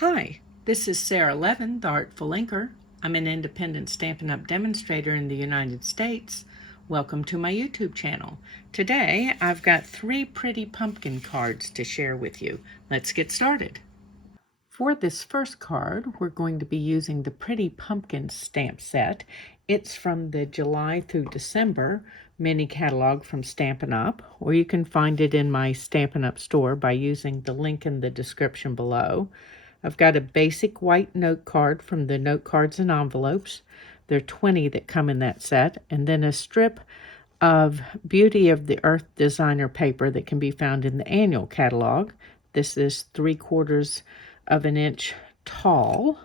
Hi, this is Sara Levin, the Artful Inker. I'm an independent Stampin' Up! Demonstrator in the United States. Welcome to my YouTube channel. Today, I've got 3 pretty pumpkin cards to share with you. Let's get started. For this first card, we're going to be using the Pretty Pumpkin stamp set. It's from the July through December mini catalog from Stampin' Up, or you can find it in my Stampin' Up store by using the link in the description below. I've got a basic white note card from the Note Cards and Envelopes. There are 20 that come in that set, and then a strip of Beauty of the Earth designer paper that can be found in the annual catalog. This is 3/4 of an inch tall.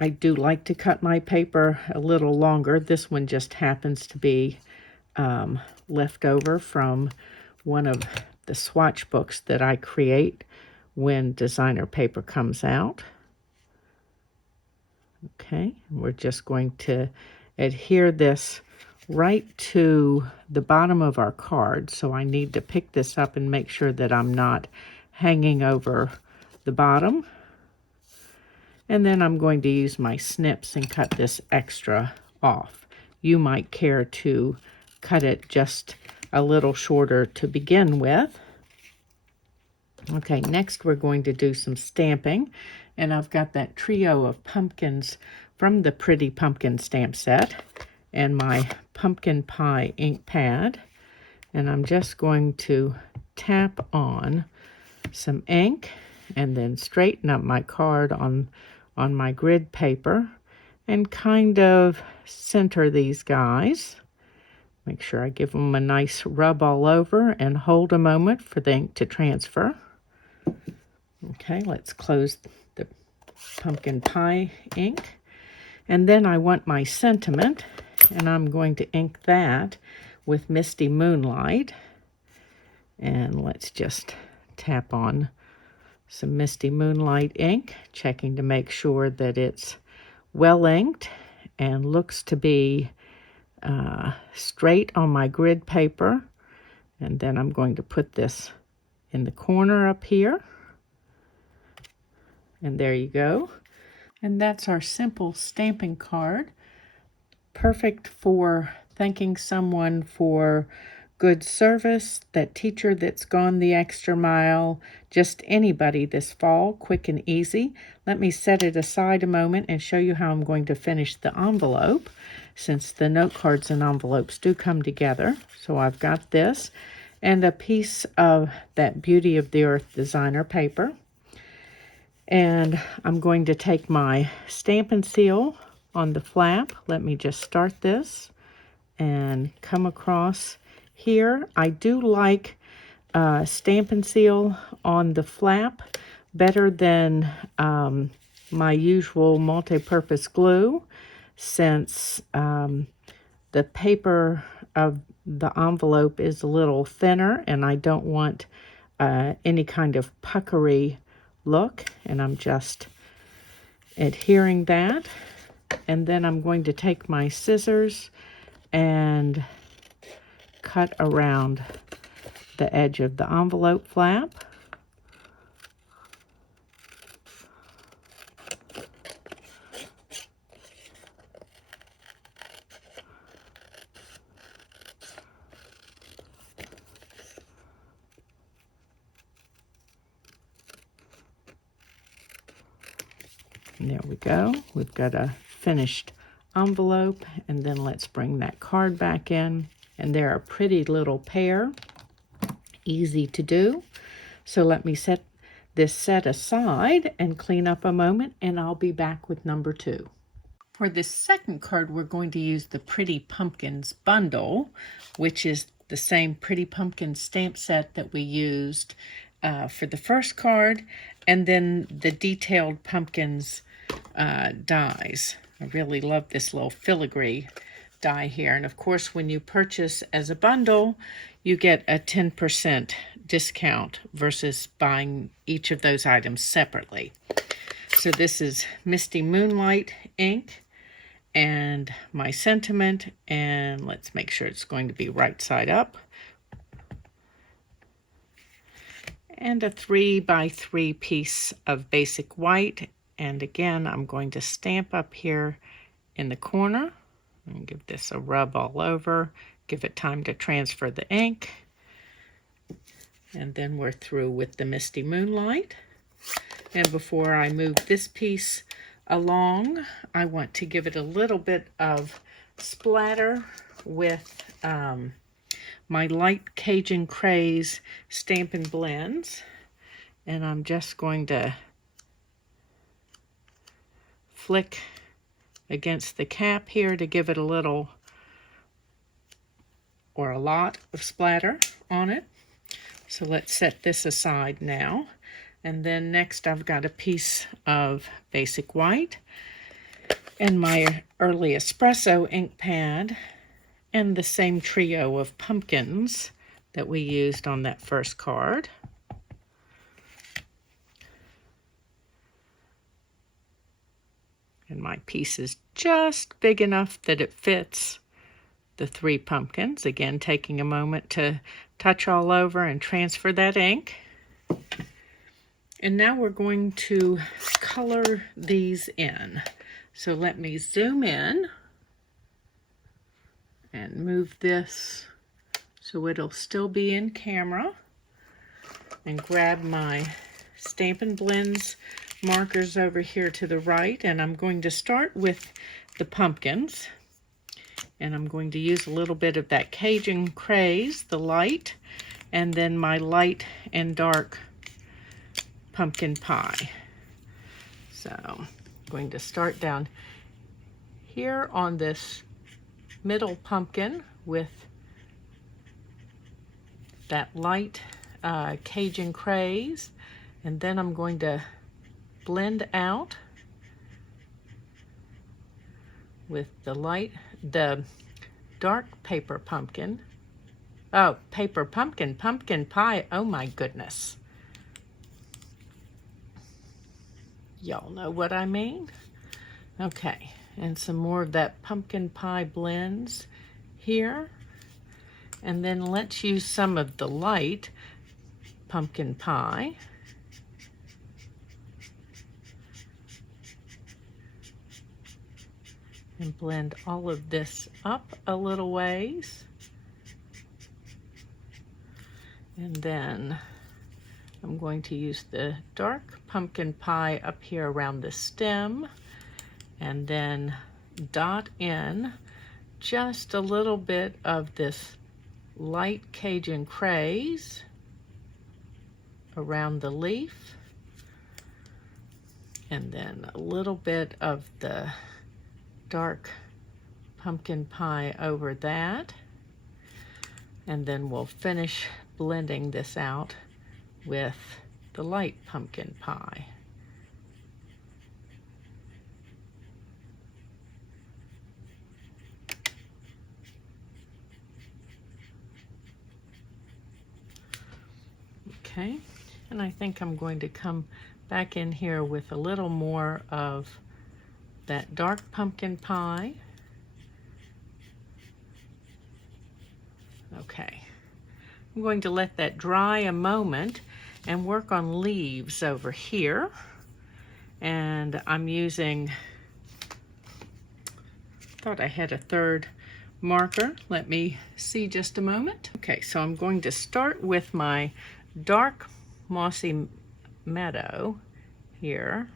I do like to cut my paper a little longer. This one just happens to be left over from one of the swatch books that I create when designer paper comes out. Okay, we're just going to adhere this right to the bottom of our card. So I need to pick this up and make sure that I'm not hanging over the bottom. And then I'm going to use my snips and cut this extra off. You might care to cut it just a little shorter to begin with. Okay, next we're going to do some stamping, and I've got that trio of pumpkins from the Pretty Pumpkin stamp set and my pumpkin pie ink pad, and I'm just going to tap on some ink and then straighten up my card on my grid paper and kind of center these guys. Make sure I give them a nice rub all over and hold a moment for the ink to transfer. Okay, let's close the pumpkin pie ink. And then I want my sentiment, and I'm going to ink that with Misty Moonlight. And let's just tap on some Misty Moonlight ink, checking to make sure that it's well inked and looks to be straight on my grid paper. And then I'm going to put this in the corner up here. And there you go. And that's our simple stamping card. Perfect for thanking someone for good service, that teacher that's gone the extra mile, just anybody this fall, quick and easy. Let me set it aside a moment and show you how I'm going to finish the envelope, since the note cards and envelopes do come together. So I've got this and a piece of that Beauty of the Earth designer paper. And I'm going to take my Stampin' Seal on the flap. Let me just start this and come across here. I do like Stampin' Seal on the flap better than my usual multi-purpose glue, since the paper of the envelope is a little thinner and I don't want any kind of puckery look, and I'm just adhering that. And then I'm going to take my scissors and cut around the edge of the envelope flap. And there we go. We've got a finished envelope, and then let's bring that card back in. And they're a pretty little pair, easy to do. So let me set this set aside and clean up a moment, and I'll be back with number 2. For this second card, we're going to use the Pretty Pumpkins bundle, which is the same Pretty Pumpkin stamp set that we used for the first card, and then the detailed pumpkins dies. I really love this little filigree die here. And of course, when you purchase as a bundle, you get a 10% discount versus buying each of those items separately. So this is Misty Moonlight ink and my sentiment, and let's make sure it's going to be right side up. and a 3 by 3 piece of basic white. And again, I'm going to stamp up here in the corner and give this a rub all over, give it time to transfer the ink. And then we're through with the Misty Moonlight. And before I move this piece along, I want to give it a little bit of splatter with my Light Cajun Craze Stampin' Blends. And I'm just going to flick against the cap here to give it a little or a lot of splatter on it. So let's set this aside now. And then next I've got a piece of basic white and my early espresso ink pad and the same trio of pumpkins that we used on that first card. And my piece is just big enough that it fits the 3 pumpkins. Again, taking a moment to touch all over and transfer that ink. And now we're going to color these in. So let me zoom in and move this so it'll still be in camera, and grab my Stampin' Blends markers over here to the right. And I'm going to start with the pumpkins. And I'm going to use a little bit of that Cajun Craze, the light, and then my light and dark pumpkin pie. So I'm going to start down here on this middle pumpkin with that light Cajun Craze, and then I'm going to blend out with the dark paper pumpkin. Oh, paper pumpkin pie. Oh my goodness. Y'all know what I mean? Okay, and some more of that pumpkin pie blends here. And then let's use some of the light pumpkin pie. And blend all of this up a little ways. And then I'm going to use the dark pumpkin pie up here around the stem, and then dot in just a little bit of this light Cajun Craze around the leaf, and then a little bit of the dark pumpkin pie over that, and then we'll finish blending this out with the light pumpkin pie. Okay, and I think I'm going to come back in here with a little more of that dark pumpkin pie. Okay, I'm going to let that dry a moment and work on leaves over here. And I'm using, thought I had a third marker. Let me see just a moment. Okay, so I'm going to start with my dark mossy meadow here.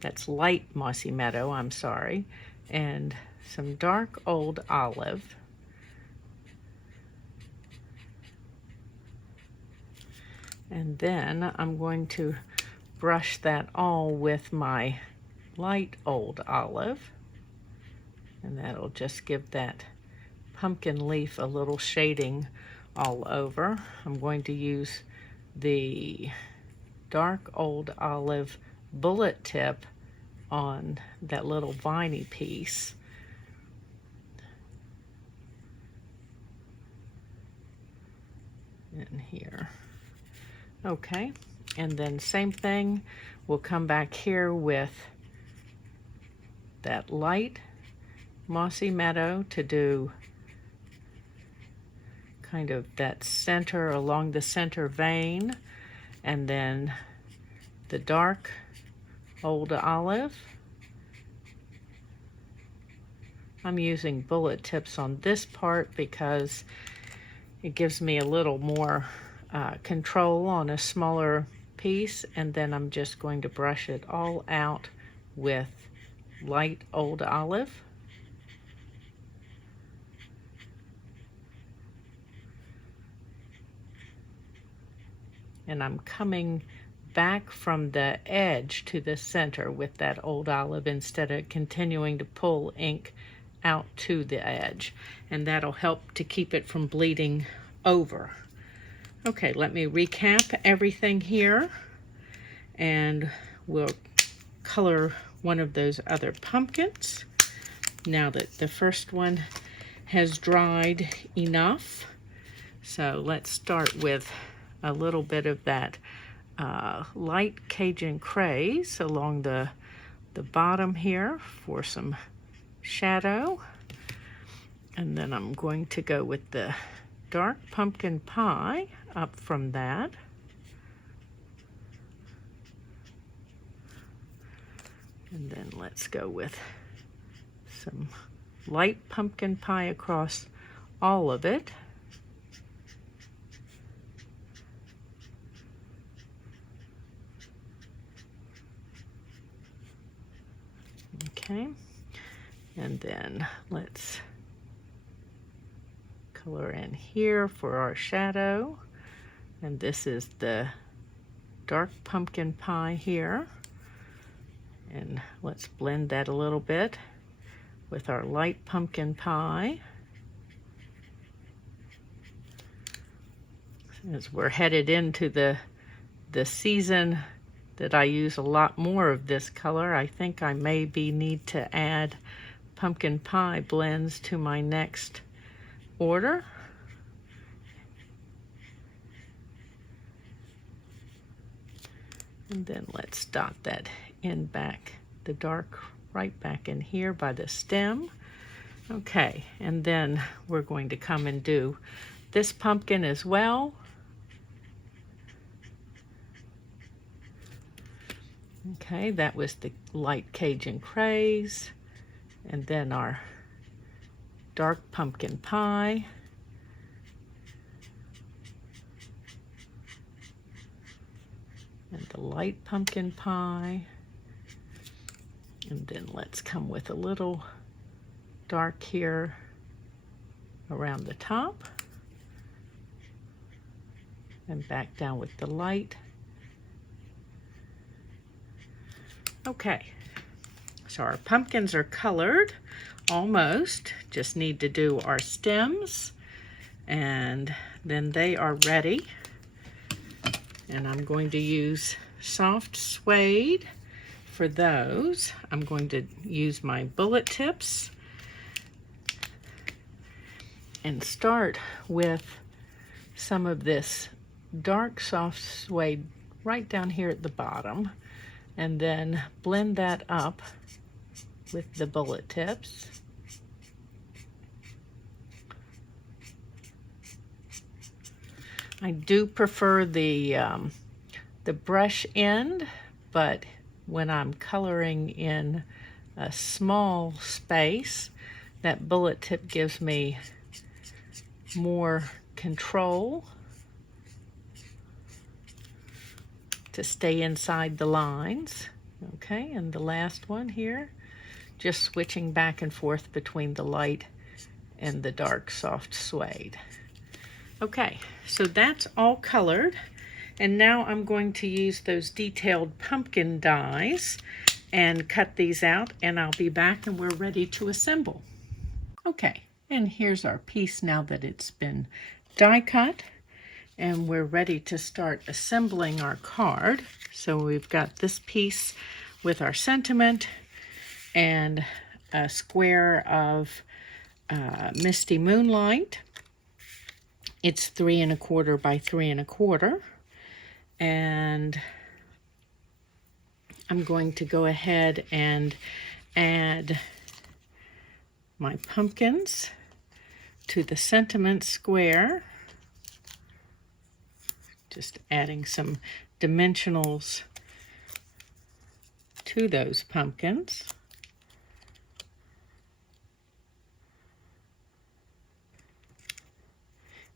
That's light mossy meadow, I'm sorry. And some dark old olive. And then I'm going to brush that all with my light old olive. And that'll just give that pumpkin leaf a little shading all over. I'm going to use the dark old olive bullet tip on that little viney piece. In here. Okay, and then same thing, we'll come back here with that light mossy meadow to do kind of that center, along the center vein, and then the dark old olive. I'm using bullet tips on this part because it gives me a little more control on a smaller piece, and then I'm just going to brush it all out with light old olive. And I'm coming back from the edge to the center with that old olive instead of continuing to pull ink out to the edge, and that'll help to keep it from bleeding over. Okay, let me recap everything here, and we'll color one of those other pumpkins now that the first one has dried enough. So let's start with a little bit of that light Cajun craze along the bottom here for some shadow. And then I'm going to go with the dark pumpkin pie up from that. And then let's go with some light pumpkin pie across all of it. Okay, and then let's color in here for our shadow. And this is the dark pumpkin pie here. And let's blend that a little bit with our light pumpkin pie. As we're headed into the season that I use a lot more of this color, I think I maybe need to add pumpkin pie blends to my next order. And then let's dot that in back, the dark right back in here by the stem. Okay, and then we're going to come and do this pumpkin as well. Okay, that was the light Cajun craze. And then our dark pumpkin pie. And the light pumpkin pie. And then let's come with a little dark here around the top. And back down with the light. Okay, so our pumpkins are colored almost. Just need to do our stems, and then they are ready. And I'm going to use soft suede for those. I'm going to use my bullet tips and start with some of this dark soft suede right down here at the bottom, and then blend that up with the bullet tips. I do prefer the brush end, but when I'm coloring in a small space, that bullet tip gives me more control to stay inside the lines. Okay, and the last one here, just switching back and forth between the light and the dark soft suede. Okay, so that's all colored, and now I'm going to use those detailed pumpkin dies and cut these out, and I'll be back and we're ready to assemble. Okay, and here's our piece now that it's been die cut, and we're ready to start assembling our card. So we've got this piece with our sentiment and a square of Misty Moonlight. It's 3 1/4 by 3 1/4, and I'm going to go ahead and add my pumpkins to the sentiment square. Just adding some dimensionals to those pumpkins.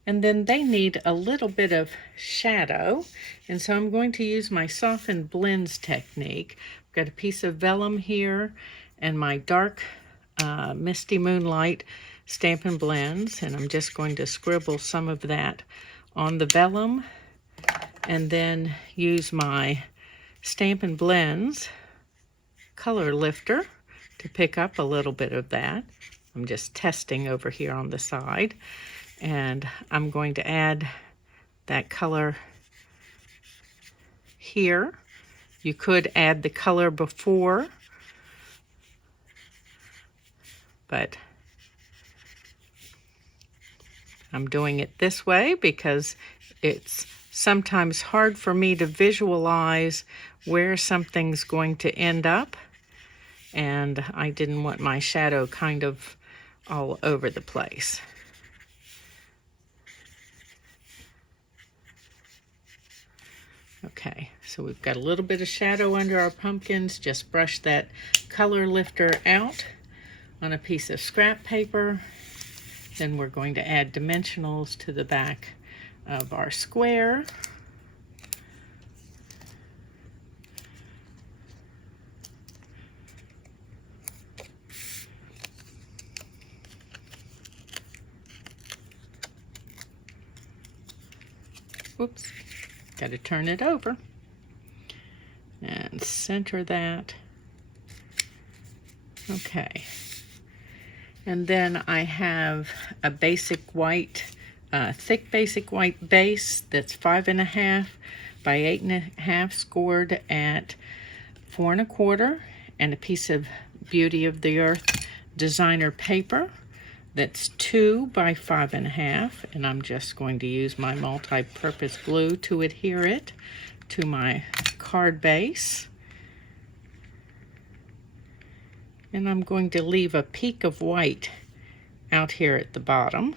And then they need a little bit of shadow, and so I'm going to use my Soften Blends technique. I've got a piece of vellum here and my dark Misty Moonlight Stampin' Blends, and I'm just going to scribble some of that on the vellum, and then use my Stampin' Blends color lifter to pick up a little bit of that. I'm just testing over here on the side. And I'm going to add that color here. You could add the color before, but I'm doing it this way because it's sometimes hard for me to visualize where something's going to end up, and I didn't want my shadow kind of all over the place. Okay, so we've got a little bit of shadow under our pumpkins. Just brush that color lifter out on a piece of scrap paper. Then we're going to add dimensionals to the back of our square. Oops. Got to turn it over and center that. Okay. And then I have a basic white, thick basic white base that's 5.5 by 8.5, scored at 4 1/4, and a piece of Beauty of the Earth designer paper that's 2 by 5.5, and I'm just going to use my multi-purpose glue to adhere it to my card base. And I'm going to leave a peak of white out here at the bottom.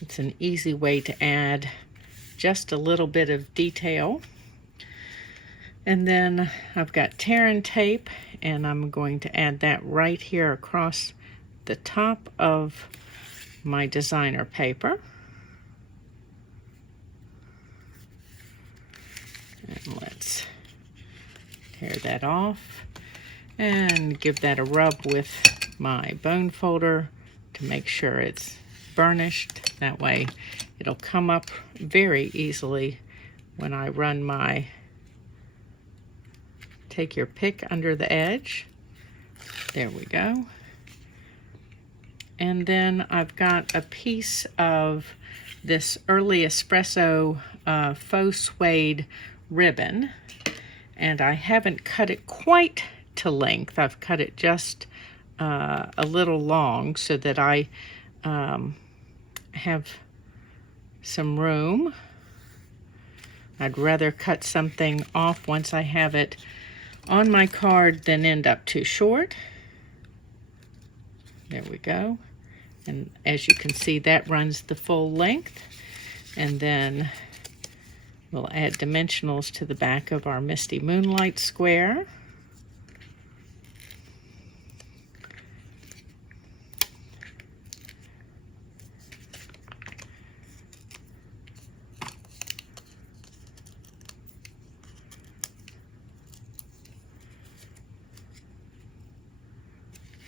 It's an easy way to add just a little bit of detail. And then I've got Terran tape, and I'm going to add that right here across the top of my designer paper. And let's tear that off and give that a rub with my bone folder to make sure it's burnished. That way it'll come up very easily when I run my take your pick under the edge. There we go. And then I've got a piece of this Early Espresso faux suede ribbon, and I haven't cut it quite to length. I've cut it just a little long so that I have some room. I'd rather cut something off once I have it on my card than end up too short. There we go. And as you can see, that runs the full length. And then we'll add dimensionals to the back of our Misty Moonlight square.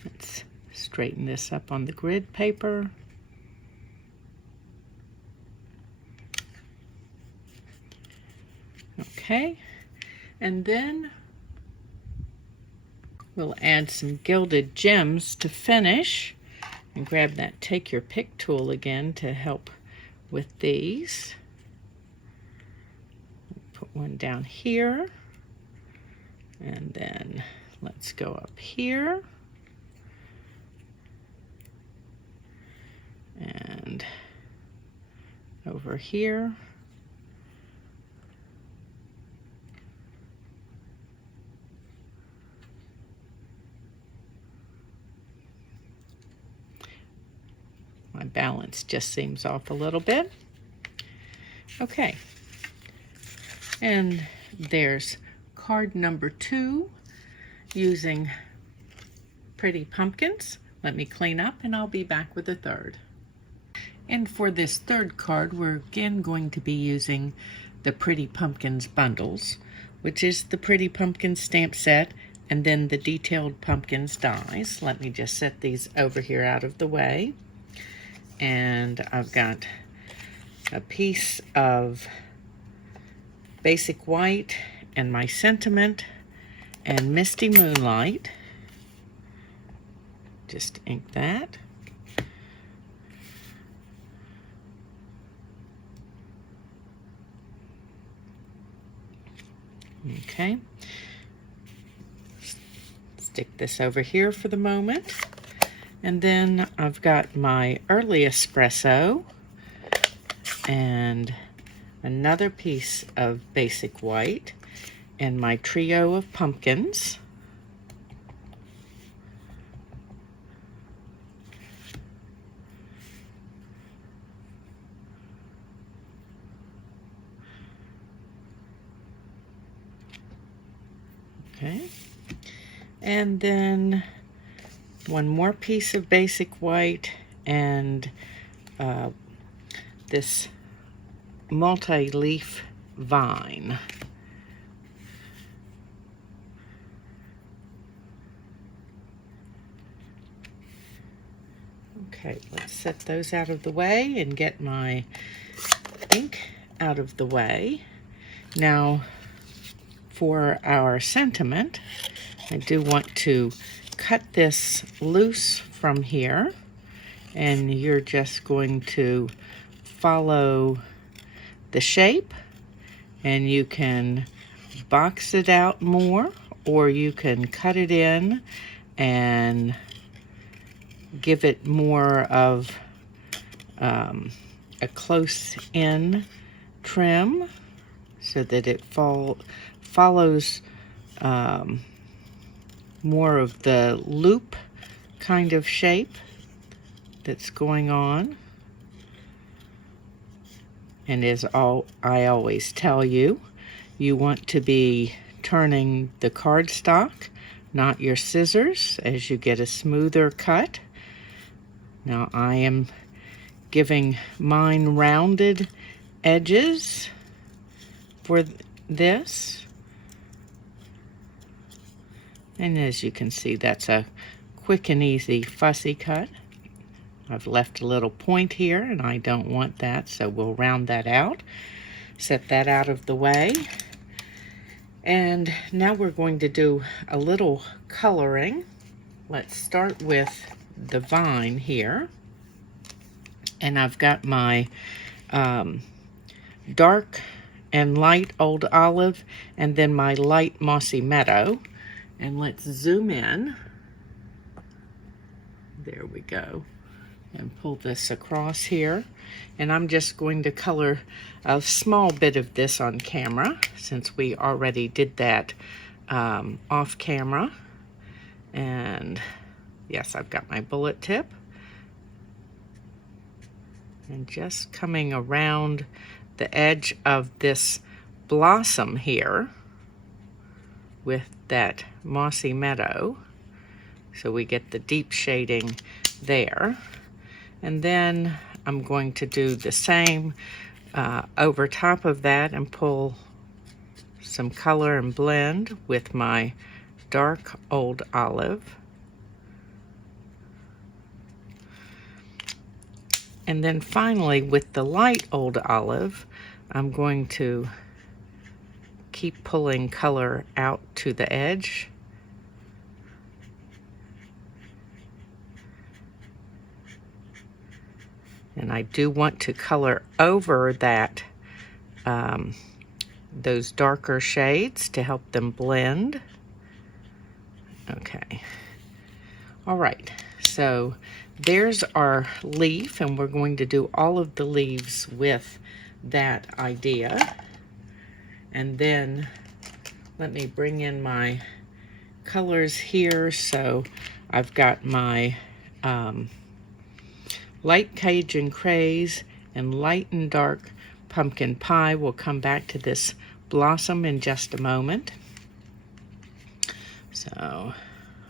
Let's straighten this up on the grid paper. Okay, and then we'll add some gilded gems to finish, and grab that take your pick tool again to help with these. Put one down here, and then let's go up here and over here. My balance just seems off a little bit. Okay, and there's card number 2 using pretty pumpkins. Let me clean up and I'll be back with the third. And for this third card, we're again going to be using the Pretty Pumpkins bundles, which is the Pretty Pumpkins stamp set and then the Detailed Pumpkins dies. Let me just set these over here out of the way. And I've got a piece of Basic White and my Sentiment and Misty Moonlight. Just ink that. Okay, stick this over here for the moment. And then I've got my Early Espresso and another piece of Basic White and my trio of pumpkins. Okay, and then one more piece of Basic White and this multi-leaf vine. Okay, let's set those out of the way and get my ink out of the way. Now, for our Sentiment, I do want to cut this loose from here, and you're just going to follow the shape, and you can box it out more, or you can cut it in and give it more of a close-in trim so that it follows more of the loop kind of shape that's going on. And as I always tell you, you want to be turning the cardstock, not your scissors, as you get a smoother cut. Now I am giving mine rounded edges for this. And as you can see, that's a quick and easy fussy cut. I've left a little point here and I don't want that, so we'll round that out. Set that out of the way. And now we're going to do a little coloring. Let's start with the vine here. And I've got my dark and light Old Olive and then my light Mossy Meadow. And let's zoom in. There we go. And pull this across here. And I'm just going to color a small bit of this on camera since we already did that off camera. And yes, I've got my bullet tip. And just coming around the edge of this blossom here with that Mossy Meadow. So we get the deep shading there. And then I'm going to do the same over top of that and pull some color and blend with my dark Old Olive. And then finally with the light Old Olive, I'm going to keep pulling color out to the edge. And I do want to color over that, those darker shades to help them blend. Okay. All right, so there's our leaf, and we're going to do all of the leaves with that idea. And then let me bring in my colors here. So I've got my light Cajun Craze and light and dark pumpkin pie. We'll come back to this blossom in just a moment. So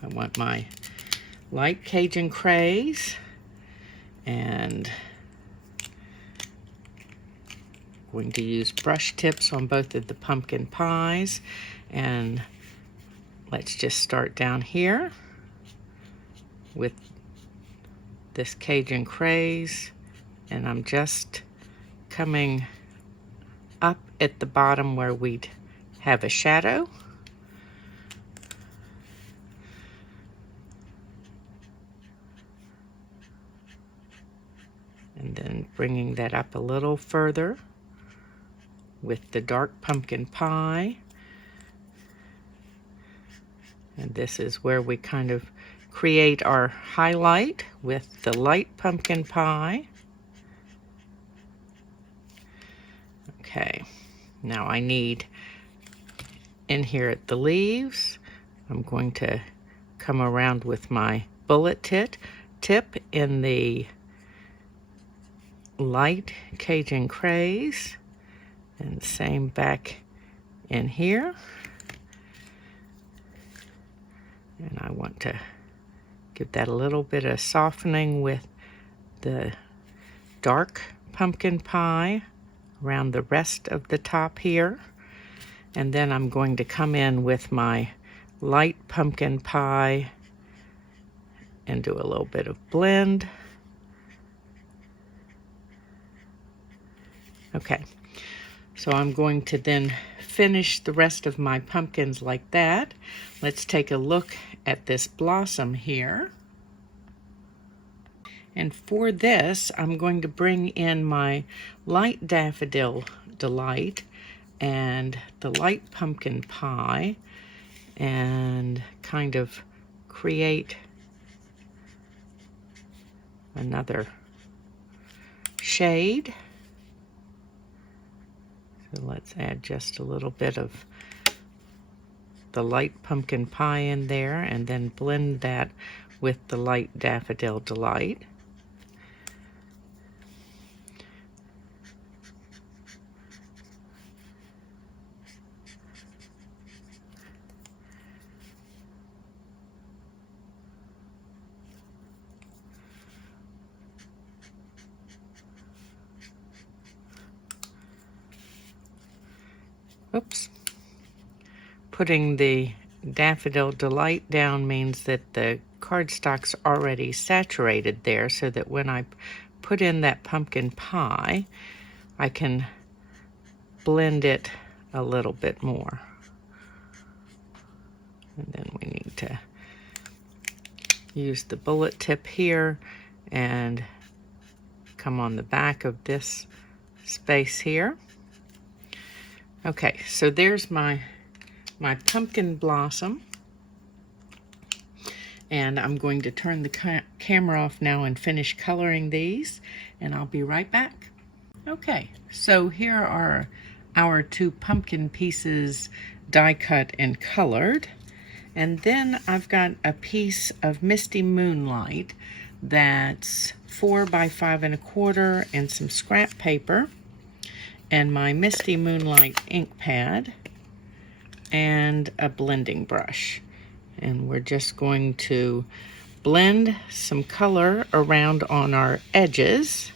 I want my light Cajun craze, and going to use brush tips on both of the pumpkin pies. And let's just start down here with this Cajun craze, and I'm just coming up at the bottom where we'd have a shadow. And then bringing that up a little further with the dark pumpkin pie. And this is where we kind of create our highlight with the light pumpkin pie. Okay, now I need, in here at the leaves, I'm going to come around with my bullet tip in the light Cajun craze, and same back in here. And I want to give that a little bit of softening with the dark pumpkin pie around the rest of the top here. And then I'm going to come in with my light pumpkin pie and do a little bit of blend. Okay, so I'm going to then finish the rest of my pumpkins like that. Let's take a look at this blossom here. And for this, I'm going to bring in my light daffodil delight and the light pumpkin pie and kind of create another shade. So let's add just a little bit of the light pumpkin pie in there and then blend that with the light daffodil delight. Oops. Putting the Daffodil Delight down means that the cardstock's already saturated there, so that when I put in that pumpkin pie, I can blend it a little bit more. And then we need to use the bullet tip here and come on the back of this space here. Okay, so there's my pumpkin blossom, and I'm going to turn the camera off now and finish coloring these, and I'll be right back. Okay, so here are our two pumpkin pieces die cut and colored, and then I've got a piece of Misty Moonlight that's 4 by 5 1/4 and some scrap paper, and my Misty Moonlight ink pad and a blending brush. And we're just going to blend some color around on our edges.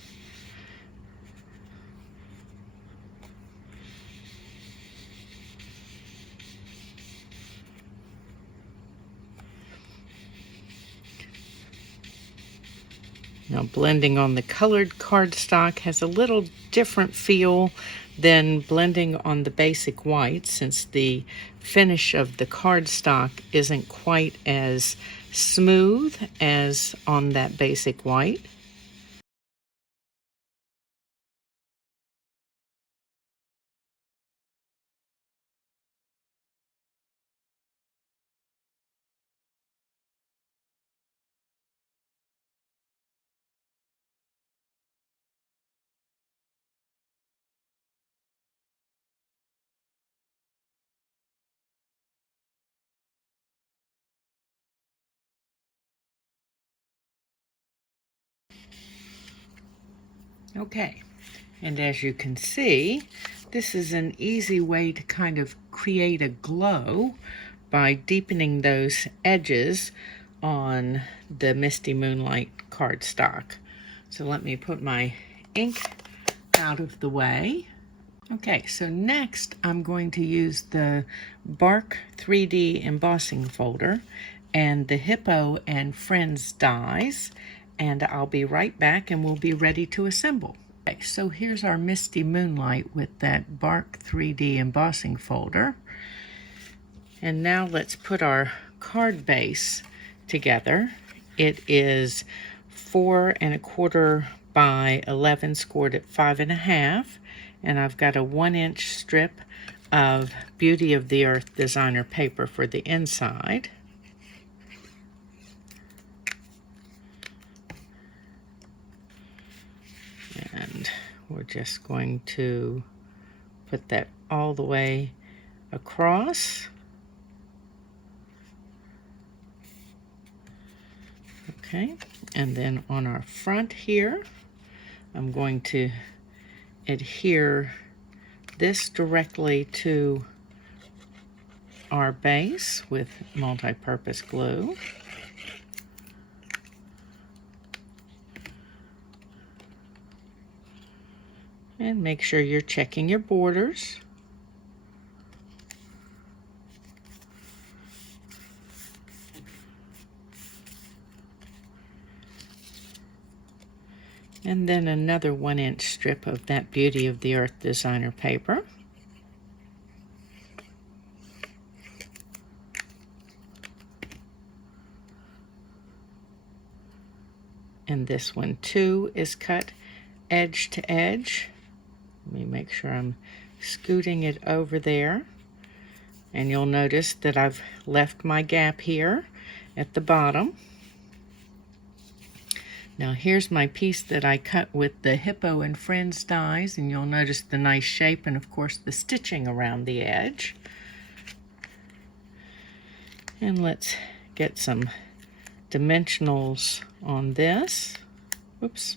Now, blending on the colored cardstock has a little different feel than blending on the basic white, since the finish of the cardstock isn't quite as smooth as on that basic white. Okay, And as you can see, this is an easy way to kind of create a glow by deepening those edges on the Misty Moonlight cardstock. So let me put my ink out of the way. Okay, so next I'm going to use the Bark 3D embossing folder and the Hippo and Friends dies, and I'll be right back and we'll be ready to assemble. Okay, so here's our Misty Moonlight with that Bark 3D embossing folder. And now let's put our card base together. It is 4 1/4 by 11 scored at 5 1/2, and I've got a 1-inch strip of Beauty of the Earth designer paper for the inside. And we're just going to put that all the way across. Okay, and then on our front here, I'm going to adhere this directly to our base with multi-purpose glue. And make sure you're checking your borders. And then another 1-inch strip of that Beauty of the Earth designer paper. And this one too is cut edge to edge. Let me make sure I'm scooting it over there. And you'll notice that I've left my gap here at the bottom. Now here's my piece that I cut with the Hippo and Friends dies, and you'll notice the nice shape and of course the stitching around the edge. And let's get some dimensionals on this. Oops.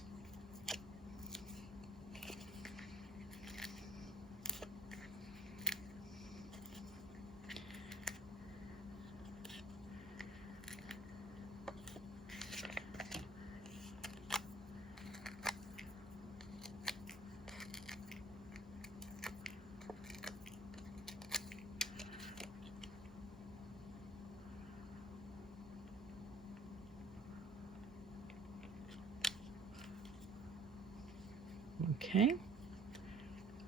Okay.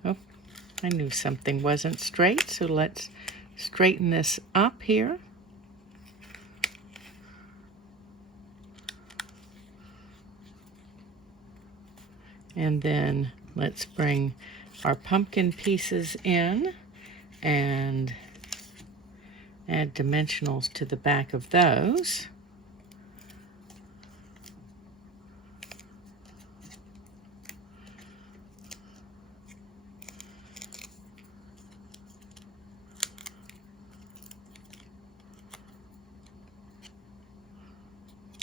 Oh, I knew something wasn't straight, so let's straighten this up here. And then let's bring our pumpkin pieces in and add dimensionals to the back of those.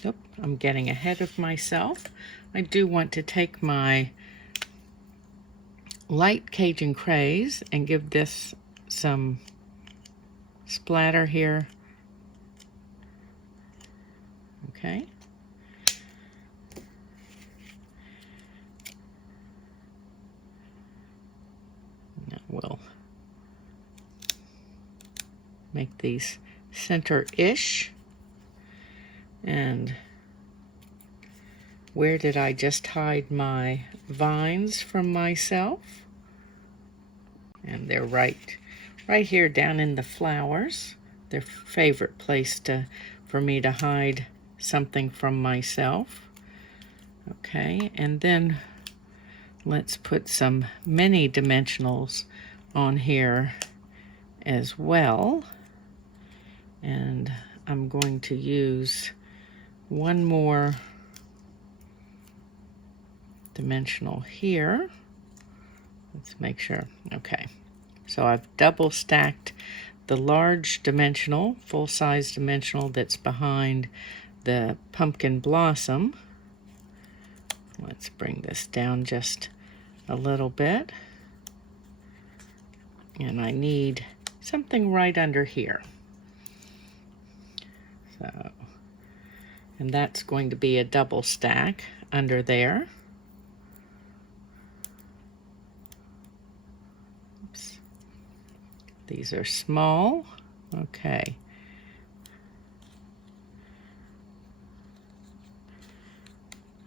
Oh, I'm getting ahead of myself. I do want to take my light Cajun Craze and give this some splatter here. Okay. Now we'll make these center-ish. And where did I just hide my vines from myself? And they're right here down in the flowers. Their favorite place for me to hide something from myself. Okay, and then let's put some mini dimensionals on here as well. And I'm going to use one more dimensional here. Let's make sure. Okay, so I've double stacked the large dimensional, full-size dimensional that's behind the pumpkin blossom. Let's bring this down just a little bit. And I need something right under here. So, and that's going to be a double stack under there. Oops. These are small. Okay.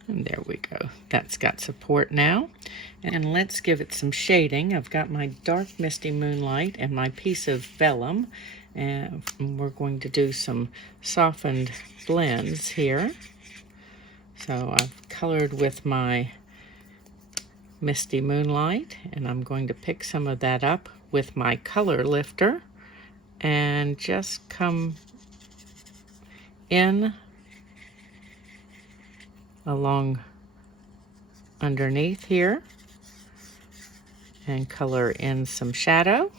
And there we go. That's got support now. And let's give it some shading. I've got my dark misty moonlight and my piece of vellum. And we're going to do some softened blends here. So I've colored with my misty moonlight, and I'm going to pick some of that up with my color lifter and just come in along underneath here and color in some shadow.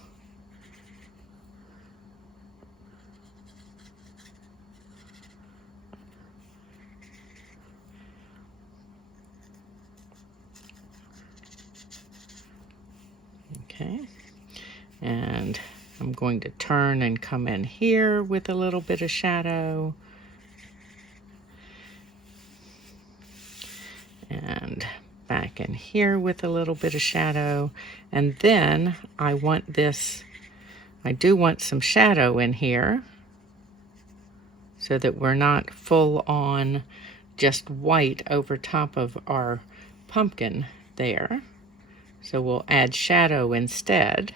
Okay, and I'm going to turn and come in here with a little bit of shadow. And back in here with a little bit of shadow. And then I want this, I do want some shadow in here so that we're not full on just white over top of our pumpkin there. So we'll add shadow instead.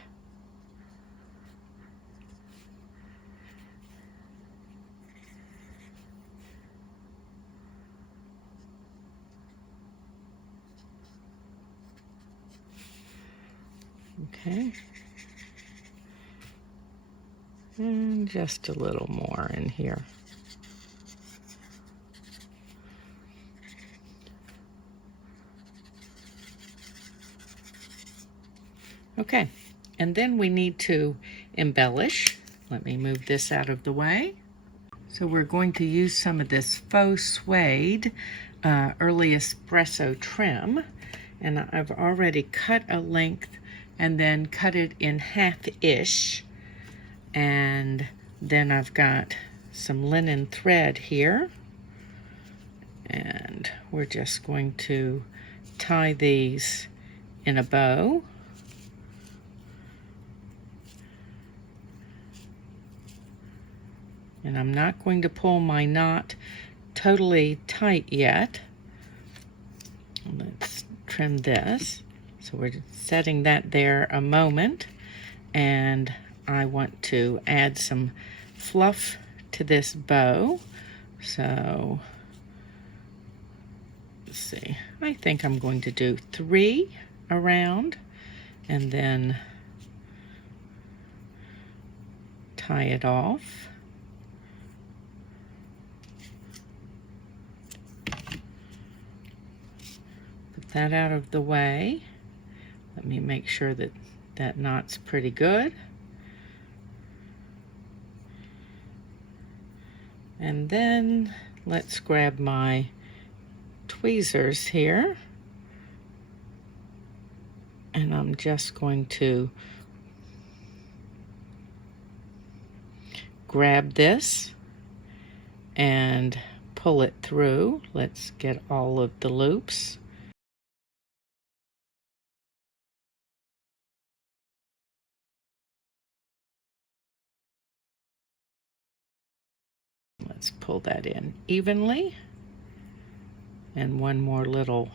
Okay. And just a little more in here. Okay, and then we need to embellish. Let me move this out of the way. So we're going to use some of this faux suede early espresso trim, and I've already cut a length and then cut it in half-ish. And then I've got some linen thread here, and we're just going to tie these in a bow. And I'm not going to pull my knot totally tight yet. Let's trim this. So we're setting that there a moment. And I want to add some fluff to this bow. So, let's see. I think I'm going to do 3 around and then tie it off. That out of the way. Let me make sure that that knot's pretty good. And then let's grab my tweezers here. And I'm just going to grab this and pull it through. Let's get all of the loops. Let's pull that in evenly. And one more little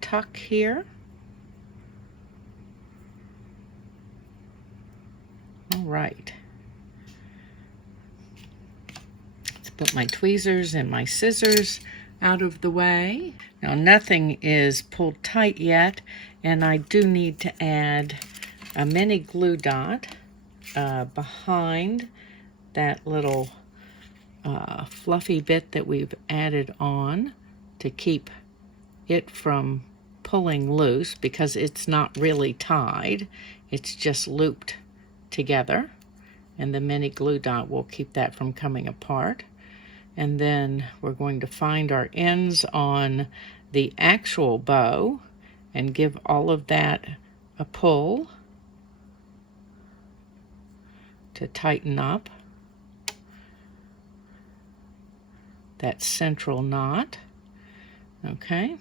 tuck here. All right. Let's put my tweezers and my scissors out of the way. Now nothing is pulled tight yet, and I do need to add a mini glue dot behind that little fluffy bit that we've added on to keep it from pulling loose, because it's not really tied, it's just looped together, and the mini glue dot will keep that from coming apart. And then we're going to find our ends on the actual bow, and give all of that a pull to tighten up that central knot. Okay,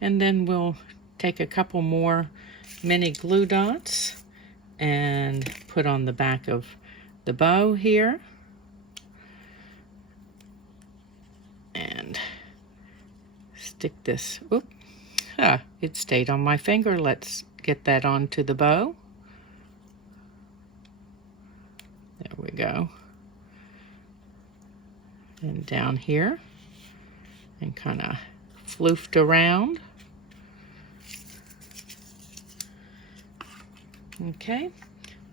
and then we'll take a couple more mini glue dots and put on the back of the bow here, and stick this. Oop, it stayed on my finger. Let's get that onto the bow. There we go. And down here, and kind of floofed around. Okay,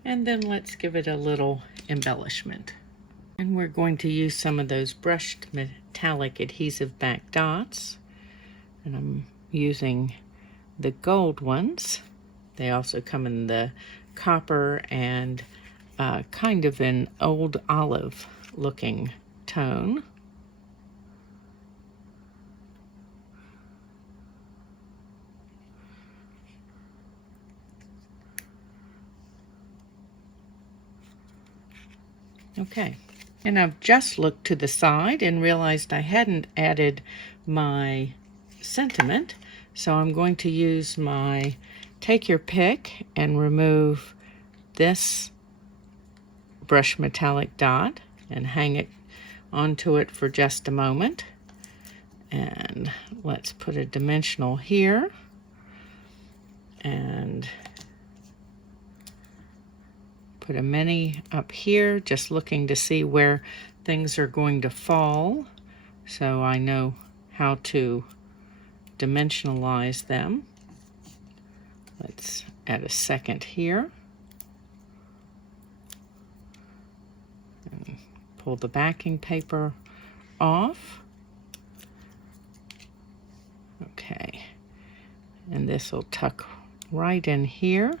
and then let's give it a little embellishment. And we're going to use some of those brushed metallic adhesive back dots. And I'm using the gold ones. They also come in the copper and kind of an old olive looking tone. Okay, and I've just looked to the side and realized I hadn't added my sentiment, so I'm going to use my take your pick and remove this brush metallic dot and hang it onto it for just a moment. And let's put a dimensional here and put a mini up here, just looking to see where things are going to fall, so I know how to dimensionalize them. Let's add a second here. And pull the backing paper off. Okay, and this will tuck right in here.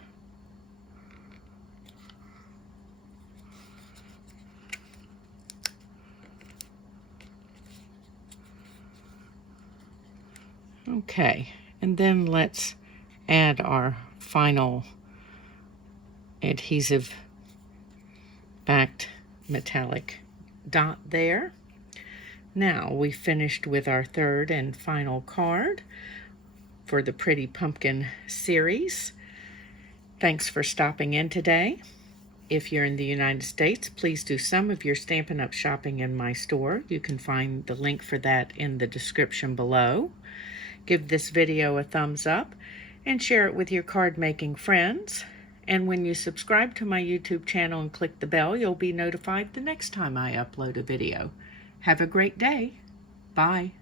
Okay, and then let's add our final adhesive backed metallic dot there. Now we finished with our third and final card for the Pretty Pumpkin series. Thanks for stopping in today. If you're in the United States, please do some of your Stampin' Up! Shopping in my store. You can find the link for that in the description below. Give this video a thumbs up and share it with your card making friends. And when you subscribe to my YouTube channel and click the bell, you'll be notified the next time I upload a video. Have a great day. Bye.